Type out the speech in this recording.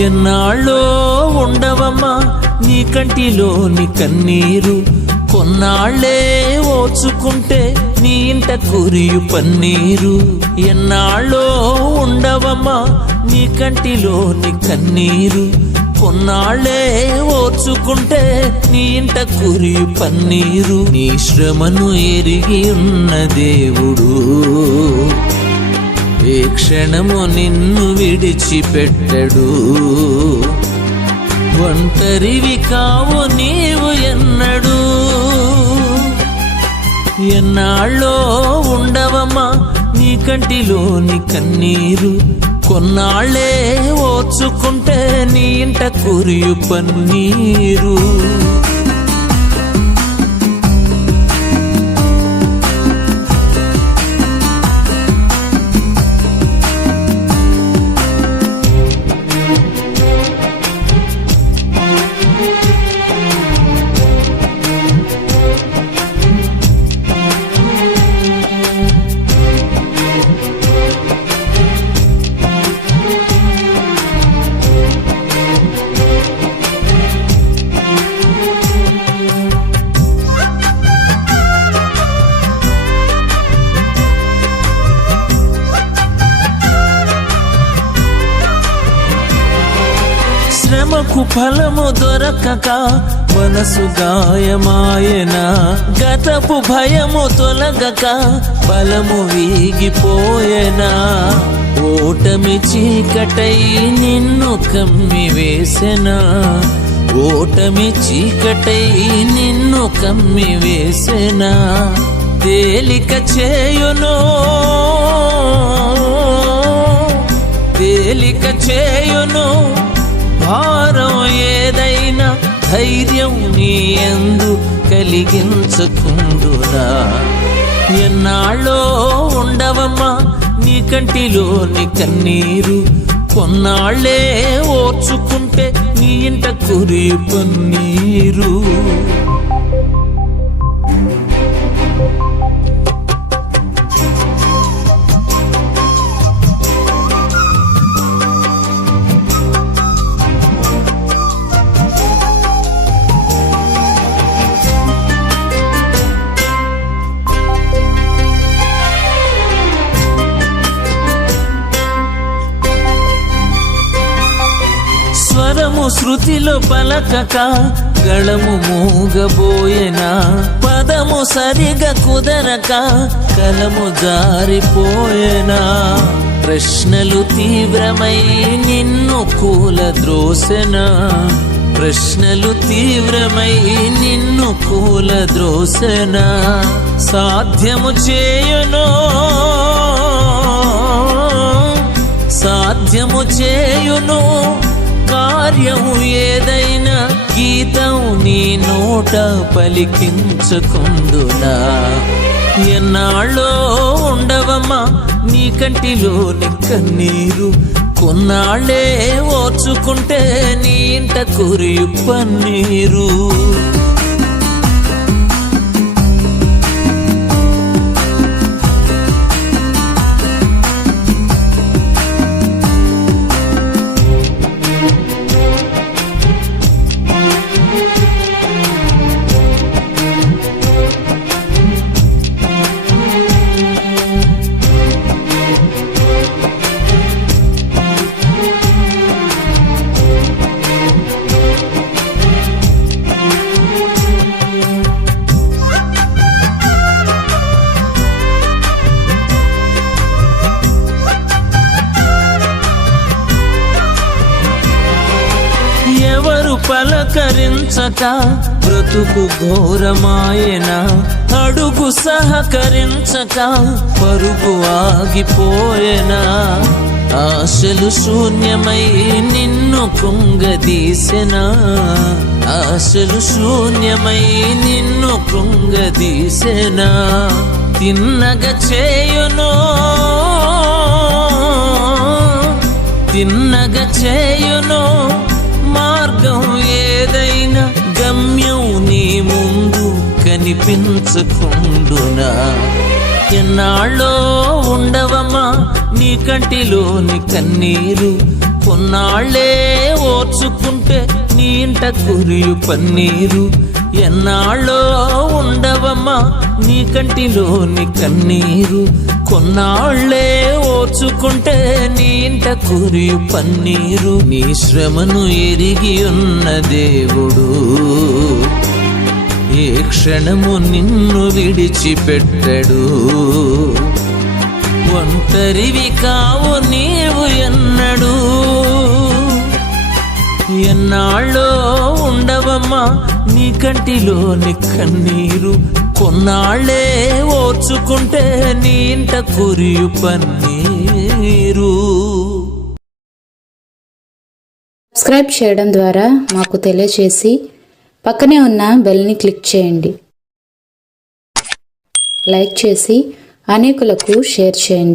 ఎన్నాళ్ళో ఉండవమ్మా నీ కంటిలోని కన్నీరు, కొన్నాళ్లే ఓచుకుంటే నీ ఇంట కురియు పన్నీరు. ఎన్నాళ్ళో ఉండవమ్మా నీ కంటిలోని కన్నీరు, కొన్నాళ్లే ఓచుకుంటే నీ ఇంట కురియు పన్నీరు. నీ శ్రమను ఎరిగి ఉన్న దేవుడు ఏ క్షణము నిన్ను విడిచిపెట్టడు. ఒంటరివి కావు నీవు ఎన్నడు. ఎన్నాళ్ళో ఉండవమ్మా నీ కంటిలోని కన్నీరు, కొన్నాళ్లే ఓచుకుంటే నీ ఇంట కురియు పన్నీరు. శ్రమకు ఫలము దొరకక మనసు గాయమాయన, గతపు భయము తొలగక బలము వీగిపోయేనా. ఓటమి చీకటై నిన్ను కమ్మి వేసెనా, ఓటమి చీకటై నిన్ను కమ్మి వేసెనా. తేలిక చేయును తేలిక చేయును భారం ఏదైనా, ధైర్యం నీ యందు కలిగించకుండునా. ఎన్నాళ్ళో ఉండవమ్మా నీ కంటిలోని కన్నీరు, కొన్నాళ్లే ఓర్చుకుంటే నీ ఇంట కురియు పన్నీరు. స్వరము శృతిలో పలకక గళము మూగబోయేనా, పదము సరిగా కుదరక కలము జారిపోయేనా. ప్రశ్నలు తీవ్రమై నిన్ను కూలద్రోసెనా, ప్రశ్నలు తీవ్రమై నిన్ను కూలద్రోసెనా. సాధ్యము చేయును సాధ్యము చేయును కార్యం ఏదైనా, గీతం నీ నోట పలికించకుండునా. ఎన్నాళ్ళో ఉండవమ్మా నీ కంటిలోని కన్నీరు, కొన్నాళ్లే ఓర్చుకుంటే నీ ఇంట కురియు పన్నీరు. పలకరించక బ్రతుకు ఘోరమాయనా, అడుగు సహకరించక పరుగు ఆగిపోయేనా. ఆశలు శూన్యమై నిన్ను కృంగదీసెనా, ఆశలు శూన్యమై నిన్ను కృంగదీసెనా. తిన్నగా చేయును తిన్నగా చేయును మార్గం ఏదైనా, గమ్యం నీ ముందు కనిపించకుండునా. ఎన్నాళ్ళో ఉండవమ్మా నీ కంటిలోని కన్నీరు, కొన్నాళ్ళే ఓర్చుకుంటే నీ ఇంట కురియు పన్నీరు ఎన్నాళ్ళో ఉండవమ్మా నీ కంటిలోని కన్నీరు కొన్నాళ్ళే ఓర్చుకుంటే నీ ఇంట కురియు పన్నీరు నీ శ్రమను ఎరిగి ఉన్న దేవుడు ఏ క్షణము నిన్ను విడిచిపెట్టడు ఒంటరివి కావు నీవు ఎన్నడు ఎన్నాళ్ళో ఉండవమ్మా నీ కంటిలోని కన్నీరు కొన్నాళ్ళే ఓర్చుకుంటే నీ ఇంట కురియు పన్నీరు. సబ్స్క్రైబ్ చేయడం ద్వారా మాకు తెలియచేసి పక్కనే ఉన్న బెల్ని క్లిక్ చేయండి. లైక్ చేసి అనేకులకు షేర్ చేయండి.